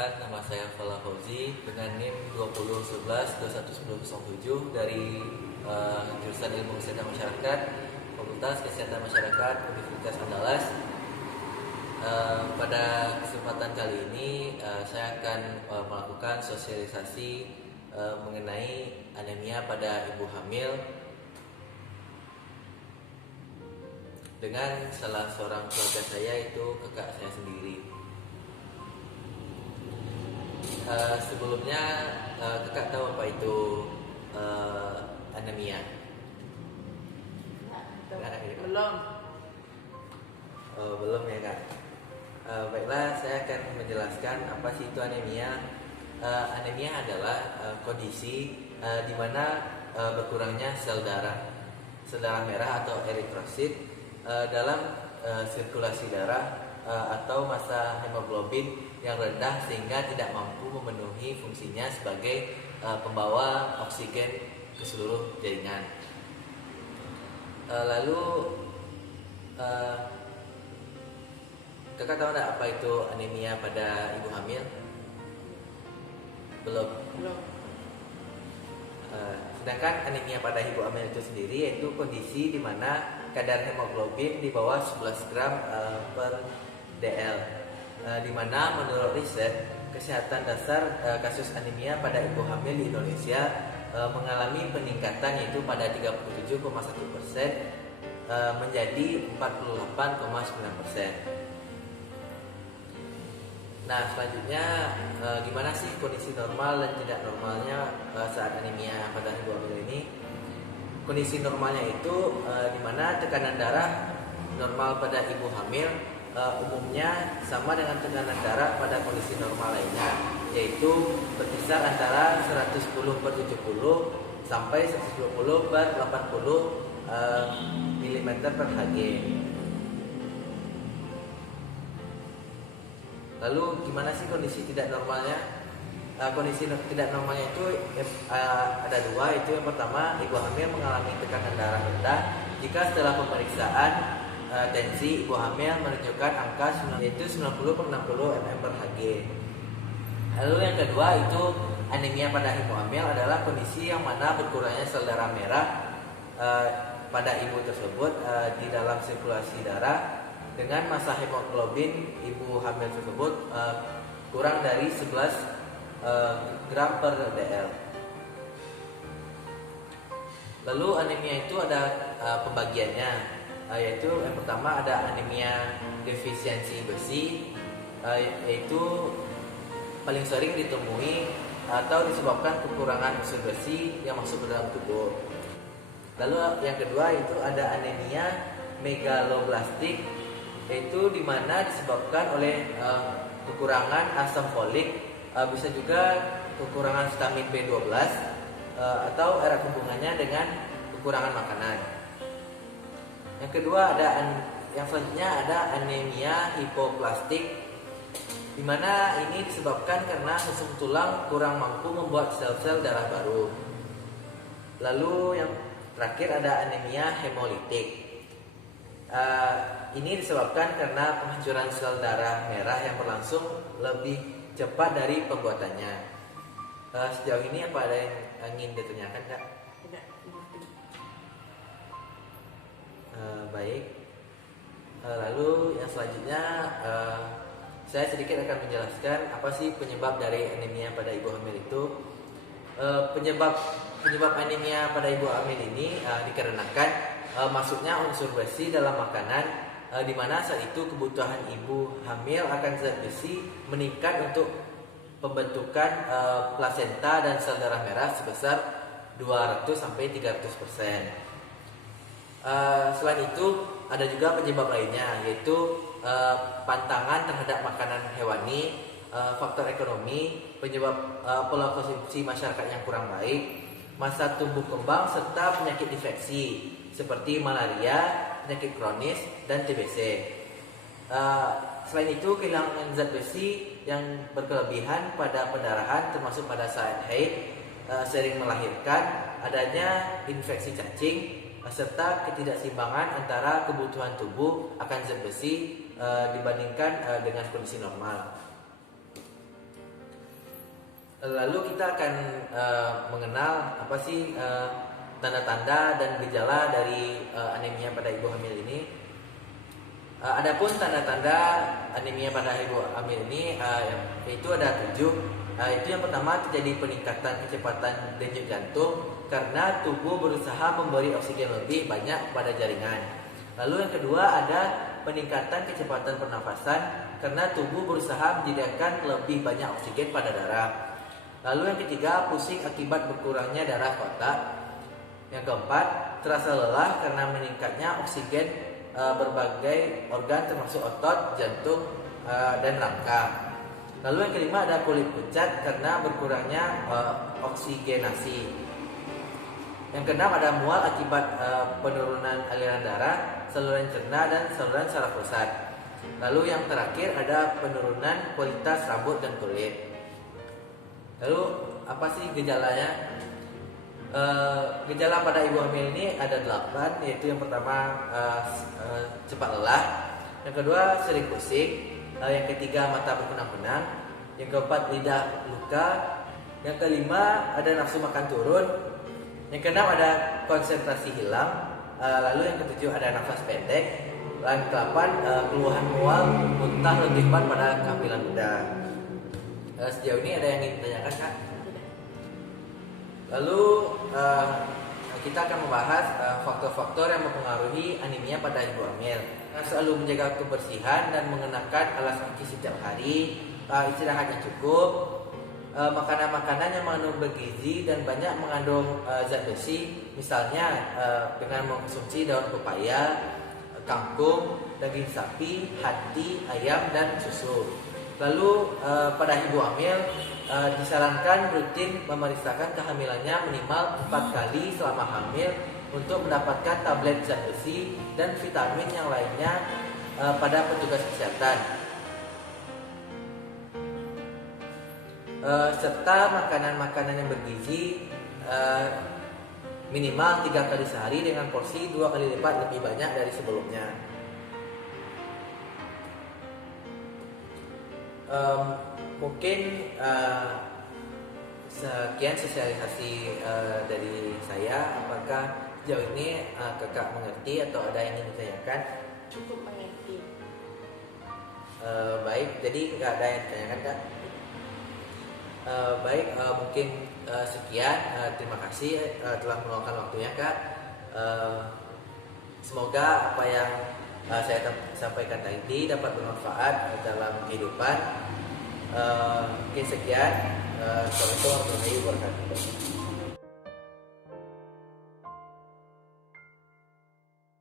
Perkenalkan, nama saya Fala Fauzi dengan NIM 2011-21907 dari jurusan Ilmu Kesehatan Masyarakat, Fakultas Kesehatan Masyarakat, Universitas Andalas. Pada kesempatan kali ini saya akan melakukan sosialisasi mengenai anemia pada ibu hamil dengan salah seorang keluarga saya, yaitu kakak saya sendiri. Sebelumnya kakak tahu apa itu anemia? Belum. Belum ya kak. Baiklah, saya akan menjelaskan apa sih itu anemia. Anemia adalah kondisi di mana berkurangnya sel darah merah atau eritrosit dalam sirkulasi darah atau massa hemoglobin yang rendah sehingga tidak mampu memenuhi fungsinya sebagai pembawa oksigen ke seluruh jaringan. Lalu kakak tahu nggak apa itu anemia pada ibu hamil? Belum. Sedangkan anemia pada ibu hamil itu sendiri yaitu kondisi di mana kadar hemoglobin di bawah 11 gram per dl, di mana menurut riset kesehatan dasar kasus anemia pada ibu hamil di Indonesia mengalami peningkatan, yaitu pada 37,1% menjadi 48,9%. Nah, selanjutnya gimana sih kondisi normal dan tidak normalnya saat anemia pada ibu hamil ini? Kondisi normalnya itu di mana tekanan darah normal pada ibu hamil umumnya sama dengan tekanan darah pada kondisi normal lainnya, yaitu berkisar antara 110/70 sampai 120/80 mm per Hg. Lalu gimana sih kondisi tidak normalnya? Kondisi tidak normalnya itu ada dua, itu yang pertama, ibu hamil mengalami tekanan darah rendah jika setelah pemeriksaan tensi ibu hamil menunjukkan angka yaitu 90/60 mm per Hg. Lalu yang kedua itu anemia pada ibu hamil adalah kondisi yang mana berkurangnya sel darah merah pada ibu tersebut di dalam sirkulasi darah dengan massa hemoglobin ibu hamil tersebut kurang dari 11 gram per dl. Lalu anemia itu ada pembagiannya, yaitu yang pertama ada anemia defisiensi besi, yaitu paling sering ditemui atau disebabkan kekurangan unsur besi yang masuk ke dalam tubuh. Lalu yang kedua itu ada anemia megaloblastik, yaitu dimana disebabkan oleh kekurangan asam folik, bisa juga kekurangan vitamin B12 atau erat hubungannya dengan kekurangan makanan. Yang kedua yang selanjutnya ada anemia hipoplastik, di mana ini disebabkan karena sumsum tulang kurang mampu membuat sel-sel darah baru. Lalu yang terakhir ada anemia hemolitik. Ini disebabkan karena penghancuran sel darah merah yang berlangsung lebih cepat dari pembuatannya. Sejauh ini apa ada yang ingin ditanyakan, Kak? Tidak. Baik. Lalu yang selanjutnya saya sedikit akan menjelaskan apa sih penyebab dari anemia pada ibu hamil itu. Penyebab anemia pada ibu hamil ini dikarenakan masuknya unsur besi dalam makanan, di mana saat itu kebutuhan ibu hamil akan zat besi meningkat untuk pembentukan plasenta dan sel darah merah sebesar 200-300%. Selain itu ada juga penyebab lainnya, yaitu pantangan terhadap makanan hewani, faktor ekonomi, penyebab pola konsumsi masyarakat yang kurang baik, masa tumbuh kembang, serta penyakit infeksi seperti malaria, penyakit kronis, dan TBC. Selain itu, kehilangan zat besi yang berkelebihan pada pendarahan termasuk pada saat haid, sering melahirkan, adanya infeksi cacing, serta ketidakseimbangan antara kebutuhan tubuh akan zat besi dibandingkan dengan kondisi normal. Lalu kita akan mengenal apa sih tanda-tanda dan gejala dari anemia pada ibu hamil ini. Adapun tanda-tanda anemia pada ibu hamil ini itu ada 7. Itu yang pertama, terjadi peningkatan kecepatan denyut jantung karena tubuh berusaha memberi oksigen lebih banyak pada jaringan. Lalu yang kedua, ada peningkatan kecepatan pernafasan karena tubuh berusaha menyediakan lebih banyak oksigen pada darah. Lalu yang ketiga, pusing akibat berkurangnya darah ke otak. Yang keempat, terasa lelah karena meningkatnya oksigen berbagai organ termasuk otot, jantung, dan rangka. Lalu yang kelima, ada kulit pucat karena berkurangnya oksigenasi. Yang keenam, ada mual akibat penurunan aliran darah, saluran cerna, dan saluran saraf pusat. Lalu yang terakhir, ada penurunan kualitas rambut dan kulit. Lalu apa sih gejalanya? Gejala pada ibu hamil ini ada 8, yaitu yang pertama cepat lelah, yang kedua sering pusing, yang ketiga mata berkunang-kunang, yang keempat lidah luka, yang kelima ada nafsu makan turun, yang keenam ada konsentrasi hilang, lalu yang ketujuh ada nafas pendek, yang kedelapan keluhan mual, muntah, lebih cepat pada kehamilan muda. Sejauh ini ada yang ingin ditanyakan, Kak? Lalu kita akan membahas faktor-faktor yang mempengaruhi anemia pada ibu hamil. Selalu menjaga kebersihan dan mengenakan alas kaki setiap hari, istirahat yang cukup, makanan-makanan yang mengandung bergizi dan banyak mengandung zat besi, misalnya dengan mengkonsumsi daun pepaya, kangkung, daging sapi, hati, ayam, dan susu. Lalu pada ibu hamil disarankan rutin memeriksakan kehamilannya minimal 4 kali selama hamil untuk mendapatkan tablet zat besi dan vitamin yang lainnya pada petugas kesehatan. Serta makanan-makanan yang bergizi minimal 3 kali sehari dengan porsi 2 kali lipat lebih banyak dari sebelumnya. Mungkin sekian sosialisasi dari saya. Apakah sejauh ini kakak mengerti atau ada yang ingin ditanyakan? Cukup mengerti. Baik, jadi nggak ada yang ditanyakan, Kak? Baik, mungkin sekian. Terima kasih telah meluangkan waktunya, Kak. Semoga apa yang saya sampaikan tadi dapat bermanfaat dalam kehidupan. Mungkin sekian. Assalamualaikum warahmatullahi wabarakatuh.